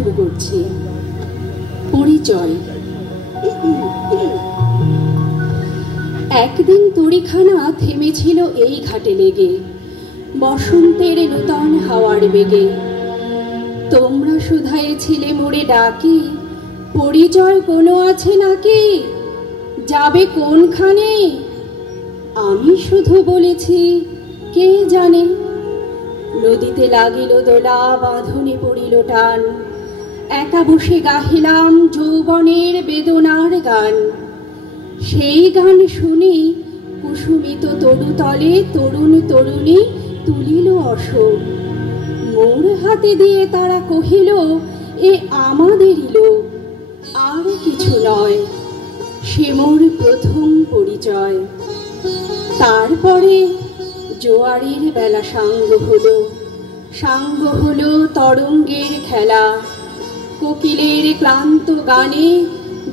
শুরু করছি। পরিচয়। একদিন তরিখানা থেমেছিল এই ঘাটে লেগে, বসন্তের নূতন হাওয়ার বেগে। তোমরা শুধাইছিলে মোরে ডাকি, পরিচয় কোনো আছে নাকি, যাবে কোনখানে? আমি শুধু বলেছি কে জানে। নদীতে লাগিল দোলা, বাঁধনে পড়িল টান, একা বসে গাহিলাম যৌবনের বেদনার গান। সেই গান শুনি কুসুমিত তরুতলে তরুণ তরুণী তুলিল অশোক। মোর হাতে দিয়ে তারা কহিল, এ আমাদেরই লোক, আর কিছু নয়। সে মোর প্রথম পরিচয়। তারপরে জোয়ারের বেলা সাঙ্গ হলো তরঙ্গের খেলা। কোকিলের ক্লান্ত গানে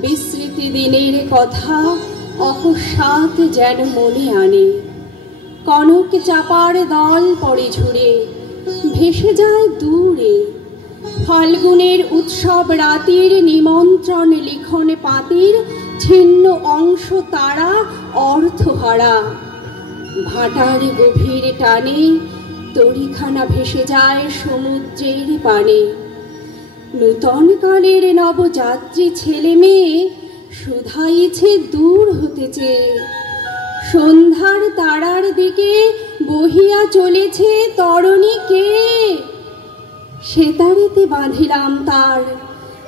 বিস্মৃতি দিনের কথা অকস্মাৎ যেন মনে আনে। কনক চাপার দল পড়ে ঝুড়ে, ভেসে যায় দূরে। ফাল্গুনের উৎসব রাতির নিমন্ত্রণ লিখন পাতির ছিন্ন অংশ তারা অর্থহারা। ভাটার গভীর টানে তরিখানা ভেসে যায় সমুদ্রের পানে। নূতন কালের নবযাত্রী ছেলে মেয়ে শুধাইছে দূর হতে চেয়ে। সন্ধ্যার তারার দিকে বহিয়া চলেছে তরণী কে? সেতারেতে বাঁধিলাম তার,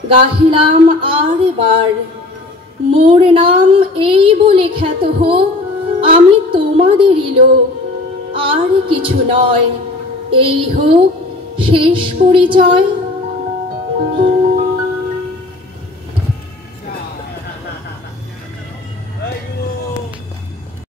গাহিলাম আর বার, মোর নাম এই বলে খ্যাত হোক, আমি তোমাদেরই লোক, আর কিছু নয়। এই হোক শেষ পরিচয়।